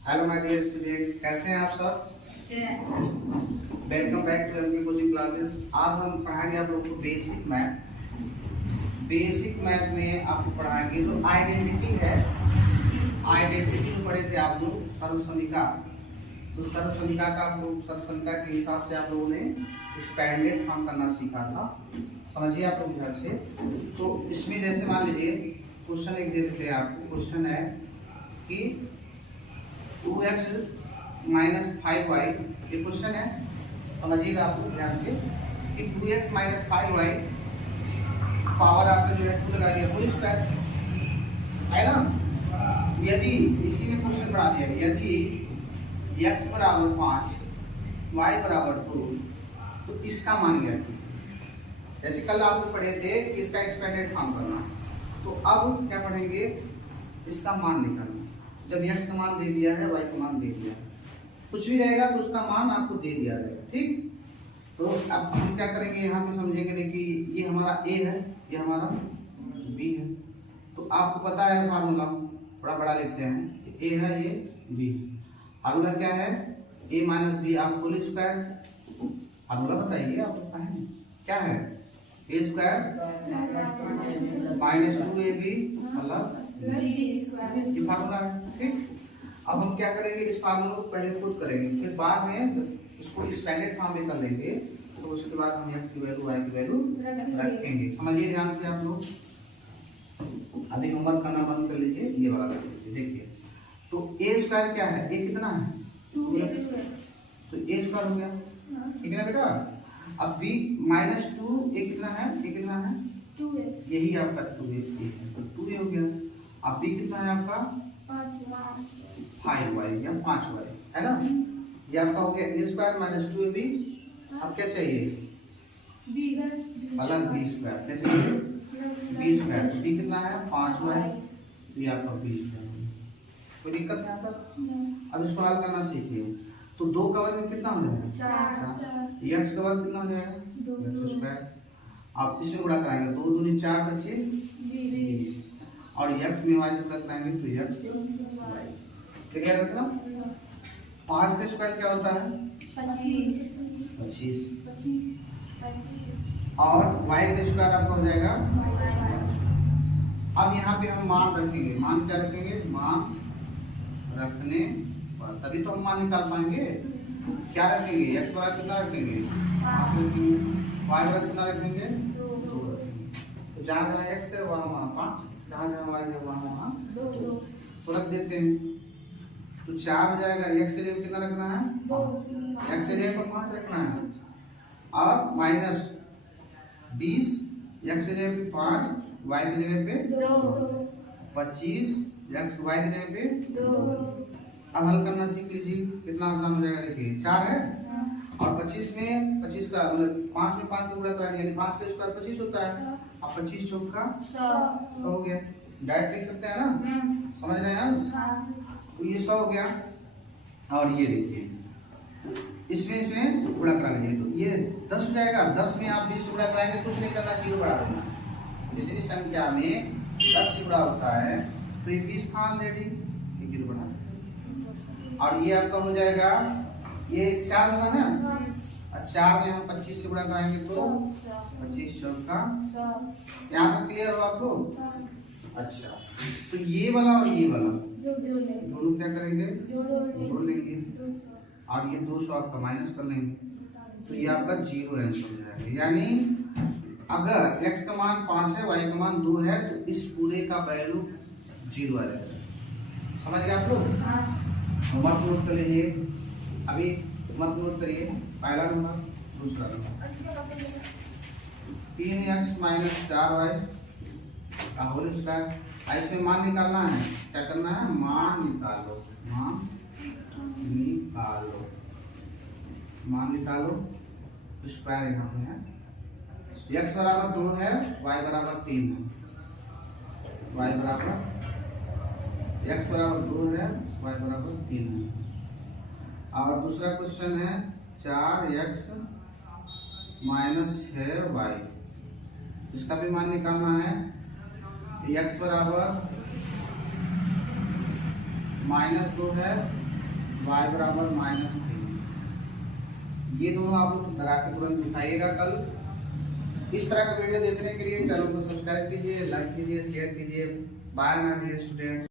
Hello my dear student, कैसे हैं आप सब? Welcome back to MP coaching classes. आज हम पढ़ाएंगे आप लोगों को बेसिक मैथ। बेसिक मैथ में आपको पढ़ाएंगे जो आइडेंटिटी है। आइडेंटिटी में पढ़े थे आप लोग सर्वसमीका। तो सर्वसमीका का आप लोग सर्वसमीका के हिसाब से आप लोगों ने एक्सपेंडेड फॉर्म करना सीखा था। समझिए आप लोग घर से। तो इसमें जैसे मान लीजिए क्वेश्चन एक दे देते हैं आपको। क्वेश्चन है कि 2x माइनस 5y, ये क्वेश्चन है, समझिएगा आप लोग ध्यान से कि 2x माइनस 5y पावर आपने जो है 2 लगा दिया, होल स्क्वायर है ना। यदि इसी में क्वेश्चन बढ़ा दिया, यदि x बराबर 5 y बराबर 2 तो इसका मान क्या है। जैसे कल आप लोग पढ़े थे कि इसका एक्सपेंडेड फॉर्म करना, तो अब क्या पढ़ेंगे, इसका मान निकालना। जब x का मान दे दिया है, y का मान दे दिया है, कुछ भी रहेगा तो उसका मान आपको दे दिया जाएगा। ठीक, तो अब हम क्या करेंगे, यहाँ पे समझेंगे। देखिए ये हमारा a है, ये हमारा b है। तो आपको पता है फार्मूला, थोड़ा बड़ा लिखते हैं। a है, ये b। फार्मूला क्या है, a माइनस बी आप होल स्क्वायर। फार्मूला बताइए आप पता है क्या है, a स्क्वायर माइनस 2ab मतलब ये फार्मूला है। ठीक, अब हम क्या करेंगे, इस फार्मूला को पहले खुद करेंगे, फिर बाद में इसको एक्सपेंडेड फॉर्म में कर लेंगे। तो उसके बाद हम x की वैल्यू y की वैल्यू रखेंगे। समझिए ध्यान से आप लोग। अभी होमवर्क करना बंद कर लीजिए, ये वाला कर लीजिए। देखिए तो a स्क्वायर क्या है, a कितना है 2, तो a स्क्वायर हो गया, ठीक है ना बेटा। अब b माइनस 2 a कितना है, a कितना है 2, यही आपका 2a, तो 2a हो गया। अब b कितना है आपका 5y या 5y है ना। ये आपका हो गया a स्क्वायर माइनस 2ab। अब क्या चाहिए, अलग b स्क्वायर, क्या चाहिए b स्क्वायर। b कितना है 5y, ये आपका b स्क्वायर। कोई दिक्कत है यहाँ पर? अब इसको हल करना सीखिए। तो 2 का वर्ग में कितना हो जाएगा 4, x का वर्ग कितना हो जाएगा x स्क्वायर। आप इसमें गुणा कराएंगे, 2 दूनी 4 बचे 20, और x में y से गुणा कराएंगे तो x y। क्लियर है ना। 5 का स्क्वायर क्या होता है 25, और y का स्क्वायर आपका हो जाएगा। अब यहाँ पे हम मान रखेंगे। मान क्या रखेंगे, मान रखने पर तभी तो हम मान निकाल पाएंगे। क्या रखेंगे, x बराबर कितना रखेंगे 5 रखेंगे, y बराबर कितना रखेंगे 2 रखेंगे। तो जहाँ जहाँ x है वहाँ वहाँ 5, जहाँ जहाँ y है वहाँ वहाँ 2, तो रख देते हैं। तो 4 हो जाएगा। x के लिए कितना रखना है 2, x के लिए 5 रखना है, और माइनस 20 x के लिए 5, y के लिए पे 2, 25 x y के लिए पे 2। अब हल करना सीख लीजिए, कितना आसान हो जाएगा। देखिए 4 है और 25 में 25 का मतलब 5 में 5 का गुणा करा, यानी 5 का स्क्वायर 25 होता है। अब 25 चौका 100 हो गया। डायरेक्ट लिख सकते हैं ना, समझ रहे हैं आप। तो ये 100 हो गया, और ये देखिए इसमें गुणा करा लीजिए, तो ये 10 हो जाएगा। 10 में आप 20 से गुणा कराएंगे, कुछ नहीं करना, 0 बढ़ा देना। किसी भी संख्या में 10 से गुणा होता है तो ये 20 था ऑलरेडी, 0 बढ़ा, और ये आपका हो जाएगा, ये 4 होगा ना। और 4 में हम 25 से गुणा कराएंगे तो 25 चौका 100। यहाँ तक क्लियर हो आपको? अच्छा, तो ये वाला और ये वाला दोनों क्या करेंगे, जोड़ लेंगे, और ये 200 आपका माइनस कर लेंगे, तो ये आपका 0 आंसर हो जाएगा। यानी अगर x का मान 5 है, y का मान 2 है, तो इस पूरे का वैल्यू 0 आ जाएगा। समझ गए आप लोग? मत नोट कर लीजिए, अभी मत नोट करिए। पहला नंबर, दूसरा नंबर 3x माइनस 4y का होल स्क्वायर। इसमें मान निकालना है, क्या करना है, मान निकालो, मान निकालो, मान निकालो। स्क्वायर यहाँ पे है, x बराबर 2 है, y बराबर 3 है, y बराबर x बराबर 2 है, y बराबर 3 है। और दूसरा क्वेश्चन है 4x माइनस 6y, इसका भी मान निकालना है। x बराबर -2 है, y बराबर -3। ये दोनों आप लोग लगा के तुरंत उठाइएगा कल। इस तरह का वीडियो देखने के लिए चैनल को सब्सक्राइब कीजिए, लाइक कीजिए, शेयर कीजिए। Bye my dear students.